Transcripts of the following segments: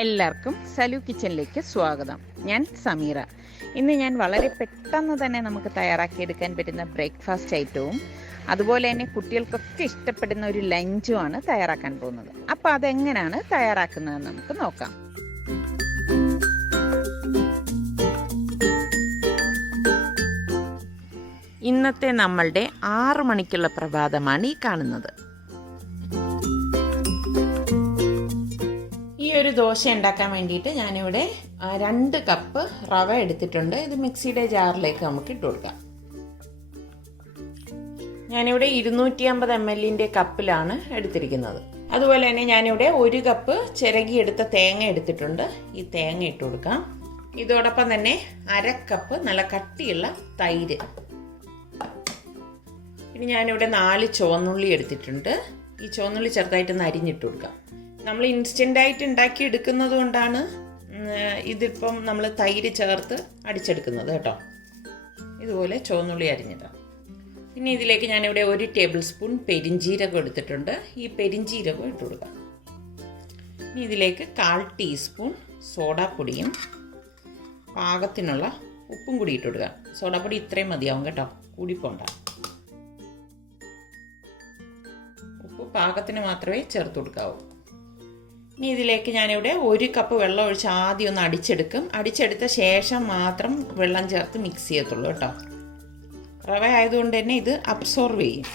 എല്ലാവർക്കും സലു കിച്ചനിലേക്ക് സ്വാഗതം. ഞാൻ സമീറ. ഇന്ന് ഞാൻ വളരെ പെട്ടെന്ന് തന്നെ നമുക്ക് തയ്യാറാക്കിയെടുക്കാൻ പറ്റുന്ന ബ്രേക്ക്ഫാസ്റ്റ് ഐറ്റവും അതുപോലെ തന്നെ കുട്ടികൾക്കൊക്കെ ഇഷ്ടപ്പെടുന്ന ഒരു ലഞ്ചുമാണ് തയ്യാറാക്കാൻ പോകുന്നത്. അപ്പോൾ അതെങ്ങനെയാണ് തയ്യാറാക്കുന്നതെന്ന് നമുക്ക് നോക്കാം. ഇന്നത്തെ നമ്മളുടെ 6 മണിക്കുള്ള പ്രഭാതമാണ് ഈ കാണുന്നത്. ഈ ഒരു ദോശ ഉണ്ടാക്കാൻ വേണ്ടിയിട്ട് ഞാനിവിടെ 2 കപ്പ് റവ എടുത്തിട്ടുണ്ട്. ഇത് മിക്സിയുടെ ജാറിലേക്ക് നമുക്ക് ഇട്ട് കൊടുക്കാം. ഞാനിവിടെ 250 ml കപ്പിലാണ് എടുത്തിരിക്കുന്നത്. അതുപോലെ തന്നെ ഞാനിവിടെ 1 കപ്പ് ചിരകിയെടുത്ത തേങ്ങ എടുത്തിട്ടുണ്ട്. ഈ തേങ്ങ ഇട്ട് കൊടുക്കാം. ഇതോടൊപ്പം തന്നെ 1/2 കപ്പ് നല്ല കട്ടിയുള്ള തൈര്. ഇനി ഞാനിവിടെ 4 ചുവന്നുള്ളി എടുത്തിട്ടുണ്ട്. ഈ ചുവന്നുള്ളി ചെറുതായിട്ടൊന്ന് അരിഞ്ഞിട്ട് കൊടുക്കാം. നമ്മൾ ഇൻസ്റ്റൻ്റായിട്ട് ഉണ്ടാക്കി എടുക്കുന്നത് കൊണ്ടാണ് ഇതിപ്പം നമ്മൾ തൈര് ചേർത്ത് അടിച്ചെടുക്കുന്നത് കേട്ടോ. ഇതുപോലെ ചുവന്നുള്ളി അരിഞ്ഞിടാം. പിന്നെ ഇതിലേക്ക് ഞാനിവിടെ 1 ടേബിൾ സ്പൂൺ പെരിഞ്ജീരകം എടുത്തിട്ടുണ്ട്. ഈ പെരിഞ്ജീരകം ഇട്ട് കൊടുക്കാം. ഇനി ഇതിലേക്ക് 1/4 ടീസ്പൂൺ സോഡാപ്പൊടിയും പാകത്തിനുള്ള ഉപ്പും കൂടി ഇട്ട് കൊടുക്കാം. സോഡാപ്പൊടി ഇത്രയും മതിയാവും കേട്ടോ, കൂടിപ്പോണ്ട. ഉപ്പ് പാകത്തിന് മാത്രമേ ചേർത്ത് കൊടുക്കാവൂ. ഇനി ഇതിലേക്ക് ഞാനിവിടെ 1 കപ്പ് വെള്ളം ഒഴിച്ച് ആദ്യം ഒന്ന് അടിച്ചെടുക്കും. അടിച്ചെടുത്ത ശേഷം മാത്രം വെള്ളം ചേർത്ത് മിക്സ് ചെയ്യത്തുള്ളൂ കേട്ടോ. റവ ആയതുകൊണ്ട് തന്നെ ഇത് അബ്സോർവ് ചെയ്യും.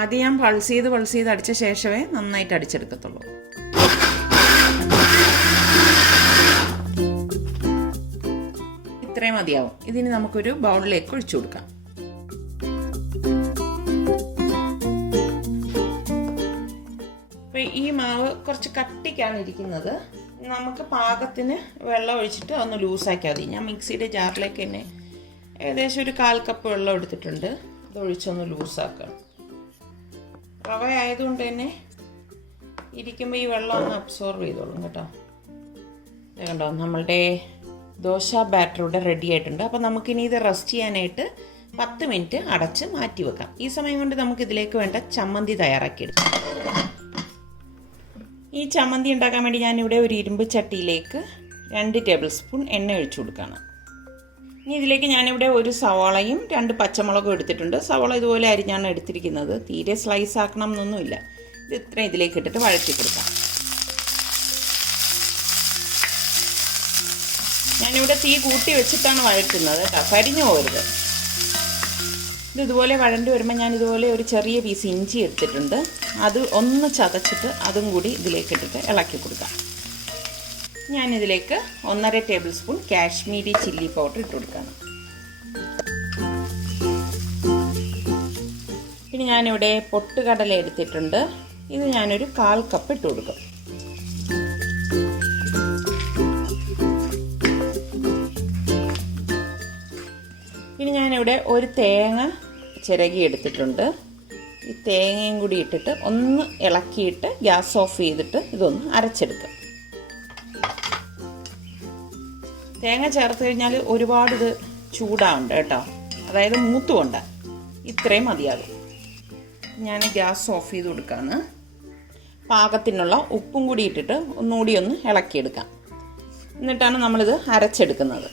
ആദ്യം ഞാൻ പൾസ് ചെയ്ത് അടിച്ച ശേഷമേ നന്നായിട്ട് അടിച്ചെടുക്കത്തുള്ളൂ. ഇത്രയും മതിയാവും. ഇതിന് നമുക്കൊരു ബൗളിലേക്ക് ഒഴിച്ചു കൊടുക്കാം. ഈ മാവ് കുറച്ച് കട്ടിക്കാണ് ഇരിക്കുന്നത്. നമുക്ക് പാകത്തിന് വെള്ളം ഒഴിച്ചിട്ട് ഒന്ന് ലൂസാക്കിയാൽ മതി. ഞാൻ മിക്സിയുടെ ജാറിലേക്ക് തന്നെ ഏകദേശം ഒരു 1/4 കപ്പ് വെള്ളം എടുത്തിട്ടുണ്ട്. അത് ഒഴിച്ചൊന്ന് ലൂസാക്കാം. റവ ആയതുകൊണ്ട് തന്നെ ഇരിക്കുമ്പോൾ ഈ വെള്ളം ഒന്ന് അബ്സോർവ് ചെയ്തോളും കേട്ടോ. കണ്ടോ, നമ്മളുടെ ദോശ ബാറ്റർ ഇവിടെ റെഡി ആയിട്ടുണ്ട്. അപ്പോൾ നമുക്കിനി ഇത് റെസ്റ്റ് ചെയ്യാനായിട്ട് 10 മിനിറ്റ് അടച്ച് മാറ്റി വെക്കാം. ഈ സമയം കൊണ്ട് നമുക്ക് ഇതിലേക്ക് വേണ്ട ചമ്മന്തി തയ്യാറാക്കിയെടുക്കാം. ഈ ചമ്മന്തി ഉണ്ടാക്കാൻ വേണ്ടി ഞാനിവിടെ ഒരു ഇരുമ്പ് ചട്ടിയിലേക്ക് 2 ടേബിൾ സ്പൂൺ എണ്ണ ഒഴിച്ചു കൊടുക്കുകയാണ്. ഇനി ഇതിലേക്ക് ഞാനിവിടെ 1 സവാളയും 2 പച്ചമുളകും എടുത്തിട്ടുണ്ട്. സവാള ഇതുപോലെ അരിഞ്ഞാണ് എടുത്തിരിക്കുന്നത്. തീരെ സ്ലൈസ് ആക്കണം എന്നൊന്നുമില്ല. ഇത് ഇത്രയും ഇതിലേക്ക് ഇട്ടിട്ട് വഴറ്റി കൊടുക്കാം. ഞാനിവിടെ തീ കൂട്ടി വെച്ചിട്ടാണ് വഴറ്റുന്നത് കേട്ടോ, കരിഞ്ഞു പോകരുത്. ഇതുപോലെ വഴണ്ടി വരുമ്പോൾ ഞാൻ ഇതുപോലെ ഒരു ചെറിയ പീസ് ഇഞ്ചി എടുത്തിട്ടുണ്ട്. അത് ഒന്ന് ചതച്ചിട്ട് അതും കൂടി ഇതിലേക്ക് ഇട്ടിട്ട് ഇളക്കി കൊടുക്കാം. ഞാനിതിലേക്ക് 1.5 table spoon Kashmiri chilli powder ഇട്ട് കൊടുക്കുകയാണ്. പിന്നെ ഞാനിവിടെ പൊട്ടുകടല എടുത്തിട്ടുണ്ട്. ഇത് ഞാനൊരു 1/4 കപ്പ് ഇട്ട് കൊടുക്കും. ഇനി ഞാനിവിടെ ഒരു തേങ്ങ ചിരകി എടുത്തിട്ടുണ്ട്. ഈ തേങ്ങയും കൂടി ഇട്ടിട്ട് ഒന്ന് ഇളക്കിയിട്ട് ഗ്യാസ് ഓഫ് ചെയ്തിട്ട് ഇതൊന്ന് അരച്ചെടുക്കുക. തേങ്ങ ചേർത്ത് കഴിഞ്ഞാൽ ഒരുപാട് ഇത് ചൂടാവുണ്ട് കേട്ടോ, അതായത് മൂത്തുകൊണ്ട്. ഇത്രയും മതിയാകും. ഞാൻ ഗ്യാസ് ഓഫ് ചെയ്ത് കൊടുക്കുകയാണ്. പാകത്തിനുള്ള ഉപ്പും കൂടി ഇട്ടിട്ട് ഒന്നുകൂടി ഒന്ന് ഇളക്കിയെടുക്കാം. എന്നിട്ടാണ് നമ്മളിത് അരച്ചെടുക്കുന്നത്.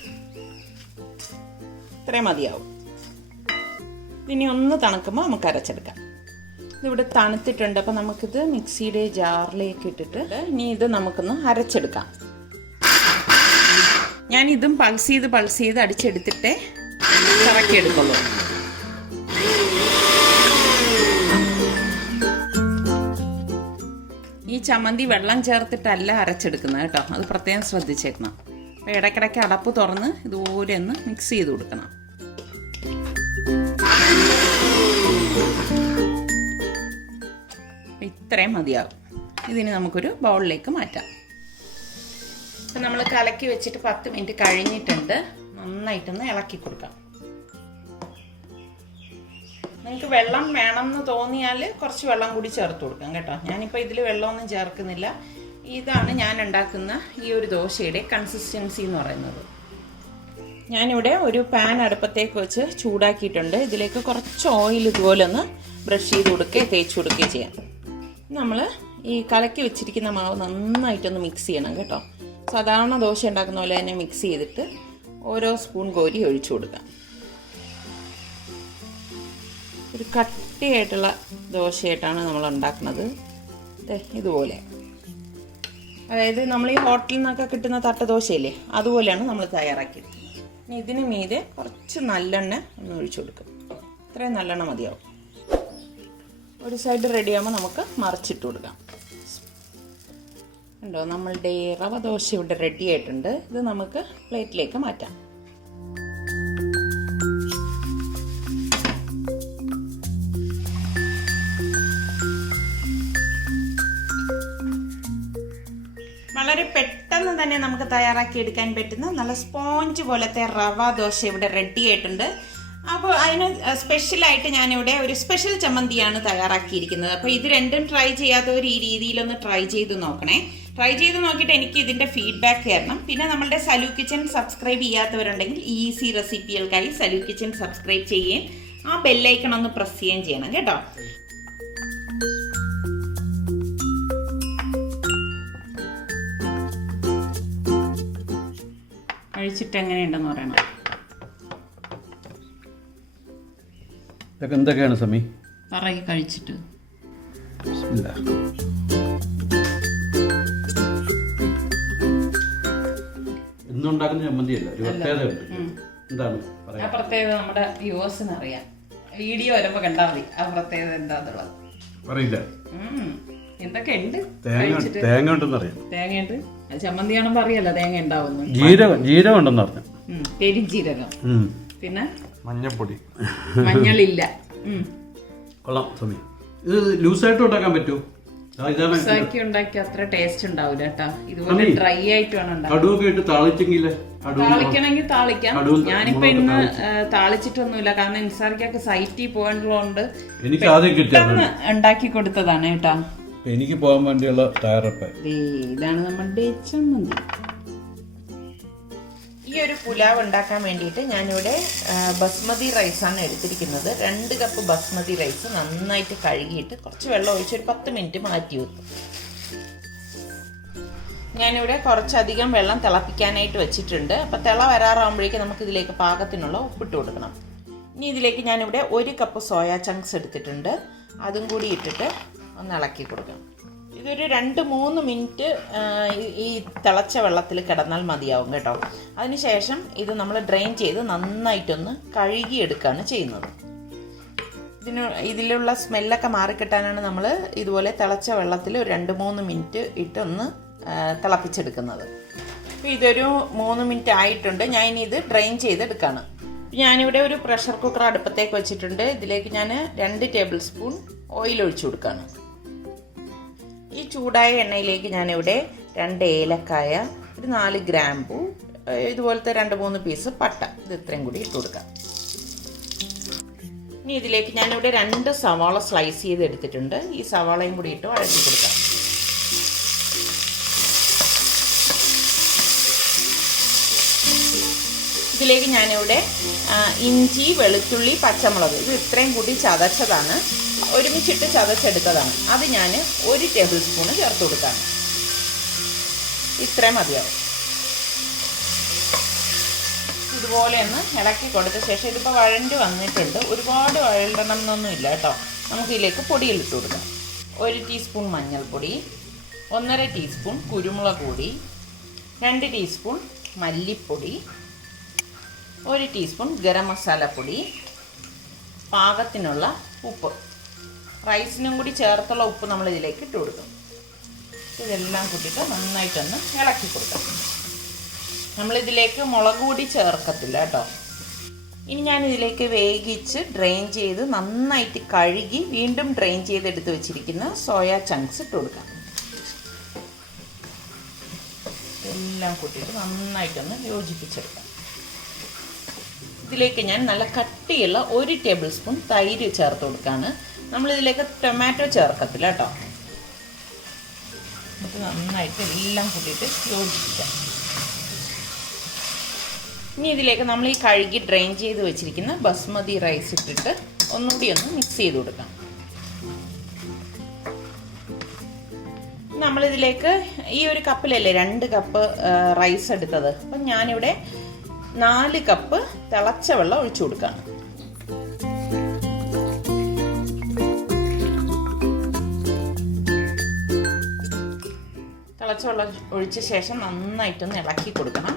ഇത്രയും മതിയാവും. ഇനി ഒന്ന് തണുക്കുമ്പോൾ നമുക്ക് അരച്ചെടുക്കാം. ഇതിവിടെ തണുത്തിട്ടുണ്ട്. അപ്പോൾ നമുക്കിത് മിക്സിയുടെ ജാറിലേക്ക് ഇട്ടിട്ട് ഇനി ഇത് നമുക്കൊന്ന് അരച്ചെടുക്കാം. ഞാനിതും പൾസ് ചെയ്ത് അടിച്ചെടുത്തിട്ടേ കറക്കിയെടുക്കുള്ളൂ. ഈ ചമ്മന്തി വെള്ളം ചേർത്തിട്ടല്ല അരച്ചെടുക്കുന്നത് കേട്ടോ, അത് പ്രത്യേകം ശ്രദ്ധിച്ചേക്കണം. അപ്പോൾ ഇടയ്ക്കിടയ്ക്ക് അടപ്പ് തുറന്ന് ഇതുപോലെ ഒന്ന് മിക്സ് ചെയ്ത് കൊടുക്കണം. ഇത്രയും മതിയാകും. ഇതിന് നമുക്കൊരു ബൗളിലേക്ക് മാറ്റാം. അപ്പം നമ്മൾ കലക്കി വെച്ചിട്ട് 10 മിനിറ്റ് കഴിഞ്ഞിട്ടുണ്ട്. നന്നായിട്ടൊന്ന് ഇളക്കി കൊടുക്കാം. നിങ്ങൾക്ക് വെള്ളം വേണമെന്ന് തോന്നിയാൽ കുറച്ച് വെള്ളം കൂടി ചേർത്ത് കൊടുക്കാം കേട്ടോ. ഞാനിപ്പോൾ ഇതിൽ വെള്ളമൊന്നും ചേർക്കുന്നില്ല. ഇതാണ് ഞാൻ ഉണ്ടാക്കുന്ന ഈ ഒരു ദോശയുടെ കൺസിസ്റ്റൻസി എന്ന് പറയുന്നത്. ഞാനിവിടെ ഒരു പാൻ അടുപ്പത്തേക്ക് വെച്ച് ചൂടാക്കിയിട്ടുണ്ട്. ഇതിലേക്ക് കുറച്ച് ഓയിൽ ഇതുപോലെ ഒന്ന് ബ്രഷ് ചെയ്ത് കൊടുക്കുകയും തേച്ച് കൊടുക്കുകയും ചെയ്യാം. നമ്മൾ ഈ കലക്കി വെച്ചിരിക്കുന്ന മാവ് നന്നായിട്ടൊന്ന് മിക്സ് ചെയ്യണം കേട്ടോ. സാധാരണ ദോശ ഉണ്ടാക്കുന്ന പോലെ തന്നെ മിക്സ് ചെയ്തിട്ട് ഓരോ സ്പൂൺ കോരി ഒഴിച്ചു കൊടുക്കാം. ഒരു കട്ടിയായിട്ടുള്ള ദോശയായിട്ടാണ് നമ്മൾ ഉണ്ടാക്കുന്നത്. ഇതുപോലെ, അതായത് നമ്മൾ ഈ ഹോട്ടലിൽ നിന്നൊക്കെ കിട്ടുന്ന തട്ട ദോശയില്ലേ, അതുപോലെയാണ് നമ്മൾ തയ്യാറാക്കിയത്. ഇനി ഇതിന് മീതെ കുറച്ച് നല്ലെണ്ണ ഒന്ന് ഒഴിച്ചു കൊടുക്കും. ഇത്രയും നല്ലെണ്ണ മതിയാവും. ഒരു സൈഡ് റെഡിയാകുമ്പോൾ നമുക്ക് മറിച്ചിട്ട് കൊടുക്കാം. ഉണ്ടോ, നമ്മളുടെ റവ ദോശ ഇവിടെ റെഡി ആയിട്ടുണ്ട്. ഇത് നമുക്ക് പ്ലേറ്റിലേക്ക് മാറ്റാം. വളരെ പെട്ടെന്ന് തന്നെ നമുക്ക് തയ്യാറാക്കി എടുക്കാൻ പറ്റുന്ന നല്ല സ്പോഞ്ച് പോലത്തെ റവ ദോശ ഇവിടെ റെഡി ആയിട്ടുണ്ട്. അപ്പോൾ അതിന് സ്പെഷ്യലായിട്ട് ഞാനിവിടെ ഒരു സ്പെഷ്യൽ ചമ്മന്തിയാണ് തയ്യാറാക്കിയിരിക്കുന്നത്. അപ്പോൾ ഇത് രണ്ടും ട്രൈ ചെയ്യാത്തവർ ഈ രീതിയിലൊന്ന് ട്രൈ ചെയ്ത് നോക്കണേ. ട്രൈ ചെയ്ത് നോക്കിയിട്ട് എനിക്ക് ഇതിൻ്റെ ഫീഡ്ബാക്ക് തരണം. പിന്നെ നമ്മളുടെ സലു കിച്ചൻ സബ്സ്ക്രൈബ് ചെയ്യാത്തവരുണ്ടെങ്കിൽ ഈസി റെസിപ്പികൾക്കായി സലു കിച്ചൻ സബ്സ്ക്രൈബ് ചെയ്യുകയും ആ ബെല്ലൈക്കൺ ഒന്ന് പ്രസ് ചെയ്യുകയും ചെയ്യണം കേട്ടോ. കഴിച്ചിട്ട് എങ്ങനെയുണ്ടെന്ന് പറയണം. എന്തൊക്കെയാണ് സമി പറയി കഴിച്ചിട്ട്? ഇന്നുണ്ടാക്കുന്ന ചമ്മന്തിയല്ല, ഒരു പ്രത്യേകതയുണ്ട്. എന്താണ് ആ പ്രത്യേകത? നമ്മുടെ വ്യൂവേഴ്സിന് അറിയാം. വീഡിയോ വരുമ്പോ കണ്ടാൽ മതി ആ പ്രത്യേകത എന്താന്നുള്ളത്. പറയില്ല എന്തൊക്കെയുണ്ട്? തേങ്ങ ഉണ്ടെന്ന് അറിയാം. തേങ്ങയുണ്ട്. ചമ്മന്തിയാണെന്ന് അറിയാലോ തേങ്ങ ഉണ്ടാവുന്നു. ജീരകം ഉണ്ടെന്ന് അറിയാം. പെരുംജീരകം, പിന്നെ മഞ്ഞപ്പൊടി, മഞ്ഞളില്ല. കൊള്ളാം സമി. ഇത് ലൂസായിട്ട് ഉണ്ടാക്കാൻ പറ്റുമോ? ലൂസാക്കി ഉണ്ടാക്കി അത്ര ടേസ്റ്റ് ഉണ്ടാവില്ല കേട്ടോ. ഇതുപോലെ ഡ്രൈ ആയിട്ട് വേണം ഉണ്ടാക്കാൻ. കടുവൊക്കെ ഇട്ട് താളിച്ചെങ്കിൽ താളിക്കണമെങ്കിൽ താളിക്കാം. ഞാനിപ്പോ ഇന്ന് താളിച്ചിട്ടൊന്നുമില്ല, കാരണം നിസാർക്കൊക്കെ സൈറ്റിൽ പോകേണ്ടതുകൊണ്ട് എനിക്ക് ആദ്യം കിട്ടിയ ഉണ്ടാക്കി കൊടുത്തതാണ് കേട്ടോ. എനിക്ക് പോകാൻ വേണ്ടിയുള്ള തയ്യാറെടുപ്പ്. ഇതാണ് നമ്മുടെ ചമ്മന്തി. ഈ ഒരു പുലാവ് ഉണ്ടാക്കാൻ വേണ്ടിയിട്ട് ഞാനിവിടെ ബസ്മതി റൈസാണ് എടുത്തിരിക്കുന്നത്. 2 കപ്പ് ബസ്മതി റൈസ് നന്നായിട്ട് കഴുകിയിട്ട് കുറച്ച് വെള്ളം ഒഴിച്ച് ഒരു 10 മിനിറ്റ് മാറ്റി വെക്കും. ഞാനിവിടെ കുറച്ചധികം വെള്ളം തിളപ്പിക്കാനായിട്ട് വെച്ചിട്ടുണ്ട്. അപ്പം തിള വരാറാകുമ്പോഴേക്കും നമുക്ക് ഇതിലേക്ക് പാകത്തിനുള്ള ഉപ്പിട്ട് കൊടുക്കണം. ഇനി ഇതിലേക്ക് ഞാനിവിടെ 1 കപ്പ് സോയ ചങ്ക്സ് എടുത്തിട്ടുണ്ട്. അതും കൂടി ഇട്ടിട്ട് ഒന്ന് ഇളക്കി കൊടുക്കണം. ഇതൊരു 2-3 മിനിറ്റ് ഈ തിളച്ച വെള്ളത്തിൽ കിടന്നാൽ മതിയാവും കേട്ടോ. അതിനുശേഷം ഇത് നമ്മൾ ഡ്രെയിൻ ചെയ്ത് നന്നായിട്ടൊന്ന് കഴുകിയെടുക്കുകയാണ് ചെയ്യുന്നത്. ഇതിലുള്ള സ്മെല്ലൊക്കെ മാറിക്കിട്ടാനാണ് നമ്മൾ ഇതുപോലെ തിളച്ച വെള്ളത്തിൽ ഒരു 2-3 മിനിറ്റ് ഇട്ടൊന്ന് തിളപ്പിച്ചെടുക്കുന്നത്. അപ്പോൾ ഇതൊരു 3 മിനിറ്റ് ആയിട്ടുണ്ട്. ഞാൻ ഇനി ഇത് ഡ്രെയിൻ ചെയ്തെടുക്കുകയാണ്. ഞാനിവിടെ ഒരു പ്രഷർ കുക്കർ അടുപ്പത്തേക്ക് വെച്ചിട്ടുണ്ട്. ഇതിലേക്ക് ഞാൻ 2 ടേബിൾ സ്പൂൺ ഓയിൽ ഒഴിച്ചു കൊടുക്കുകയാണ്. ഈ ചൂടായ എണ്ണയിലേക്ക് ഞാനിവിടെ 2 ഏലക്കായ, ഒരു 4 ഗ്രാമ്പൂ, ഇതുപോലത്തെ 2-3 പീസ് പട്ട, ഇത് ഇത്രയും കൂടി ഇട്ട് കൊടുക്കാം. ഇനി ഇതിലേക്ക് ഞാനിവിടെ 2 സവാള സ്ലൈസ് ചെയ്ത് എടുത്തിട്ടുണ്ട്. ഈ സവാളയും കൂടി ഇട്ട് വഴറ്റി കൊടുക്കാം. ഇതിലേക്ക് ഞാനിവിടെ ഇഞ്ചി, വെളുത്തുള്ളി, പച്ചമുളക് ഇത് ഇത്രയും കൂടി ചതച്ചതാണ്, ഒരുമിച്ചിട്ട് ചതച്ചെടുത്തതാണ്. അത് ഞാൻ 1 ടേബിൾ സ്പൂണ് ചേർത്ത് കൊടുക്കാം. ഇത്രയും മതിയാവും. ഇതുപോലെ ഒന്ന് ഇളക്കി കൊടുത്ത ശേഷം ഇതിപ്പോൾ വഴണ്ട് വന്നിട്ടുണ്ട്. ഒരുപാട് വഴണ്ടണം എന്നൊന്നുമില്ല കേട്ടോ. നമുക്കിതിലേക്ക് പൊടികൾ ഇട്ട് കൊടുക്കാം. 1 ടീസ്പൂൺ മഞ്ഞൾപ്പൊടി, 1.5 ടീസ്പൂൺ കുരുമുളക് പൊടി, 2 ടീസ്പൂൺ മല്ലിപ്പൊടി, 1 ടീസ്പൂൺ ഗരം മസാലപ്പൊടി, പാകത്തിനുള്ള ഉപ്പ്, റൈസിനും കൂടി ചേർത്തുള്ള ഉപ്പ് നമ്മൾ ഇതിലേക്ക് ഇട്ട് കൊടുക്കും. ഇതെല്ലാം കൂട്ടിയിട്ട് നന്നായിട്ടൊന്ന് ഇളക്കി കൊടുക്കാം. നമ്മളിതിലേക്ക് മുളക് പൊടി ചേർക്കത്തില്ല കേട്ടോ. ഇനി ഞാനിതിലേക്ക് വേവിച്ച് ഡ്രെയിൻ ചെയ്ത് നന്നായിട്ട് കഴുകി വീണ്ടും ഡ്രെയിൻ ചെയ്തെടുത്ത് വെച്ചിരിക്കുന്ന സോയ ചങ്ക്സ് ഇട്ട് കൊടുക്കാം. എല്ലാം കൂട്ടിയിട്ട് നന്നായിട്ടൊന്ന് യോജിപ്പിച്ചെടുക്കാം. ഇതിലേക്ക് ഞാൻ നല്ല കട്ടിയുള്ള 1 ടേബിൾ സ്പൂൺ തൈര് ചേർത്ത് കൊടുക്കുകയാണ്. നമ്മളിതിലേക്ക് ടൊമാറ്റോ ചേർക്കത്തില്ല കേട്ടോ. നമുക്ക് നന്നായിട്ട് എല്ലാം കൂട്ടിയിട്ട് യോജിപ്പിക്കാം. ഇനി ഇതിലേക്ക് നമ്മൾ ഈ കഴുകി ഡ്രെയിൻ ചെയ്ത് വെച്ചിരിക്കുന്ന ബസ്മതി റൈസ് ഇട്ടിട്ട് ഒന്നുകൂടി ഒന്ന് മിക്സ് ചെയ്ത് കൊടുക്കാം. നമ്മളിതിലേക്ക് ഈ ഒരു കപ്പിലല്ലേ 2 കപ്പ് റൈസ് എടുത്തത്. അപ്പം ഞാനിവിടെ 4 കപ്പ് തിളച്ച വെള്ളം ഒഴിച്ചു കൊടുക്കുകയാണ്. തിളച്ച വെള്ളം ഒഴിച്ച ശേഷം നന്നായിട്ടൊന്ന് ഇളക്കി കൊടുക്കണം.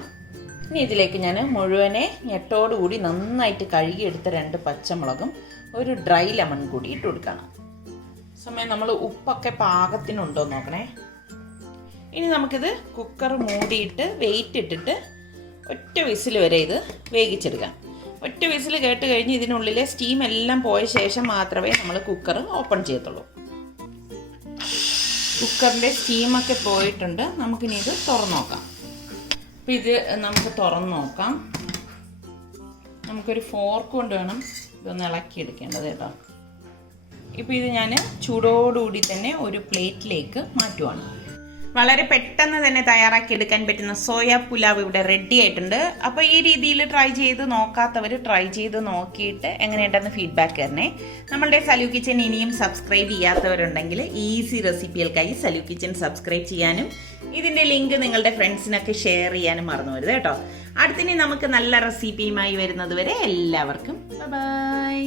ഇനി ഇതിലേക്ക് ഞാൻ മുഴുവനെ ഞെട്ടോടുകൂടി നന്നായിട്ട് കഴുകിയെടുത്ത 2 പച്ചമുളകും ഒരു ഡ്രൈ ലെമൺ കൂടി ഇട്ട് കൊടുക്കണം. സമയം നമ്മൾ ഉപ്പൊക്കെ പാകത്തിനുണ്ടോ നോക്കണേ. ഇനി നമുക്കിത് കുക്കർ മൂടിയിട്ട് വെയിറ്റ് ഇട്ടിട്ട് ഒറ്റ വിസിൽ വരെ ഇത് വേവിച്ചെടുക്കാം. ഒറ്റ വിസിൽ കേട്ട് കഴിഞ്ഞ് ഇതിനുള്ളിലെ സ്റ്റീം എല്ലാം പോയ ശേഷം മാത്രമേ നമ്മൾ കുക്കർ ഓപ്പൺ ചെയ്യത്തുള്ളൂ. കുക്കറിൻ്റെ സ്റ്റീമൊക്കെ പോയിട്ടുണ്ട്. നമുക്കിനി ഇത് തുറന്നു നോക്കാം. അപ്പം ഇത് നമുക്ക് തുറന്നു നോക്കാം. നമുക്കൊരു ഫോർക്ക് കൊണ്ട് വേണം ഇതൊന്ന് ഇളക്കിയെടുക്കേണ്ടത് കേട്ടോ. ഇപ്പോൾ ഇത് ഞാൻ ചൂടോടുകൂടി തന്നെ ഒരു പ്ലേറ്റിലേക്ക് മാറ്റുവാണ്. വളരെ പെട്ടെന്ന് തന്നെ തയ്യാറാക്കി എടുക്കാൻ പറ്റുന്ന സോയ പുലാവ് ഇവിടെ റെഡി ആയിട്ടുണ്ട്. അപ്പോൾ ഈ രീതിയിൽ ട്രൈ ചെയ്ത് നോക്കാത്തവർ ട്രൈ ചെയ്ത് നോക്കിയിട്ട് എങ്ങനെയുണ്ടെന്ന് ഫീഡ്ബാക്ക് തരണേ. നമ്മളുടെ സലു കിച്ചൻ ഇനിയും സബ്സ്ക്രൈബ് ചെയ്യാത്തവരുണ്ടെങ്കിൽ ഈസി റെസിപ്പികൾക്കായി സലു കിച്ചൻ സബ്സ്ക്രൈബ് ചെയ്യാനും ഇതിൻ്റെ ലിങ്ക് നിങ്ങളുടെ ഫ്രണ്ട്സിനൊക്കെ ഷെയർ ചെയ്യാനും മറന്നു വരുത് കേട്ടോ. അടുത്തിനി നമുക്ക് നല്ല റെസിപ്പിയുമായി വരുന്നത് വരെ എല്ലാവർക്കും ബൈ.